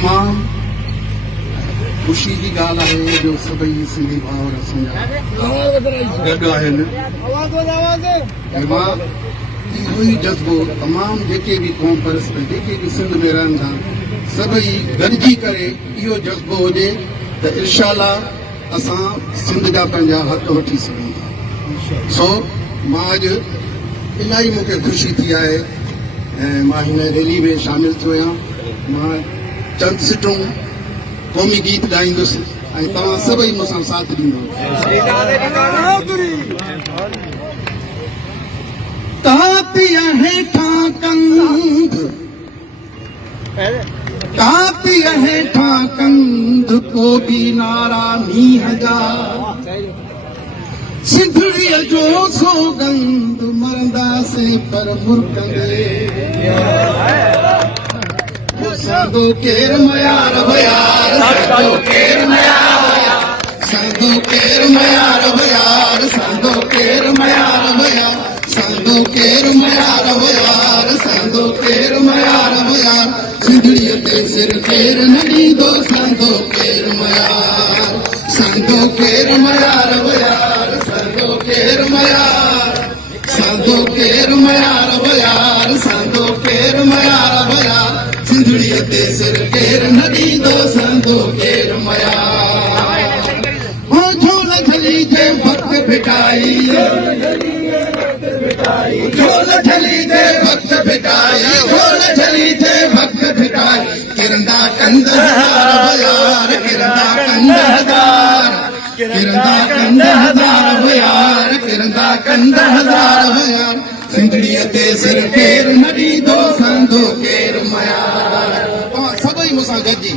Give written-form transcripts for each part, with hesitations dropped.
तमाम ख़ुशी की ॻाल्हि आहे जो सभई सिंधी भाउर असांजा गॾु आहिनि ऐं मां इहो ई जज़्बो तमामु जेके बि क़ौम परस्त जेके बि सिंध में रहनि था सभई गॾिजी करे इहो जज़्बो हुजे त इनशाअल्लाह असां सिंध जा पंहिंजा हक़ वठी सघूं था। सो मां अॼु इलाही मूंखे ख़ुशी थी आहे ऐं मां हिन रैली में शामिल थियो आहियां। मां चंद सिटूं क़ौमी गीत ॻाईंदुसि ऐं तव्हां सभई मूंसां साथ ॾींदव। कापिया हेठां कंध कापिया हेठां कंध को बि नारा मींह जा सिंधड़ीअ जो सौगंध मरंदासीं पर मुर्कंदे संदो केर मयार भयार संदो केर मयार संदो केर मयार भयार संदो केर मयार भयार संदो केर मयार भयार संदो केर मयार भयार सिंधड़ीअ ते सिर केर न ॾींदो संदो केर मयार संदो केर मयार भयार संदो केर मयार संदो केर मयार भयार संदो केर मयार भयार सिंधड़ीअ ते सिर केर न ॾींदो संदो केर मयार हो झोल झली जे वक़्त भिटाई झोल झली जे वक़्त भिटाई झोल झली जे वक़्त भिटाई किरंदा कंद हज़ार भयार किरंदा कंद हज़ार किरंदा कंद हज़ार भयार किरंदा कंद हज़ार भयार सिंधड़ीअ ते सिर केर न ॾींदो संदो केर मयार। सभई मूंसां गॾिजी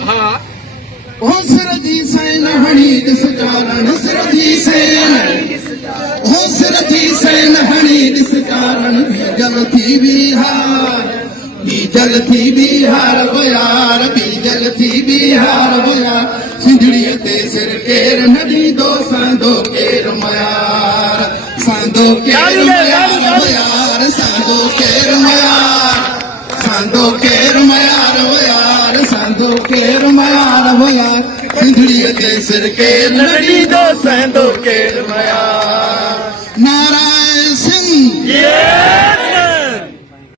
हो सिर जी सैन हणी ॾिस चारण सिर जी सैन हो सिर जी सैन हणी ॾिस चारण बीजल थी बिहार बीजल थी बिहार भयार बीजल थी बिहार भयार सिंधड़ीअ ते सिर केर न ॾींदो संदो केर मयार संदो केर मयार भयार संदो केर मयार संदो केर मयार भयार संदो केर मयार भयार सिंधड़ीअ ते सिर केर न ॾींदो संदो केर मयार। नारायण सिंह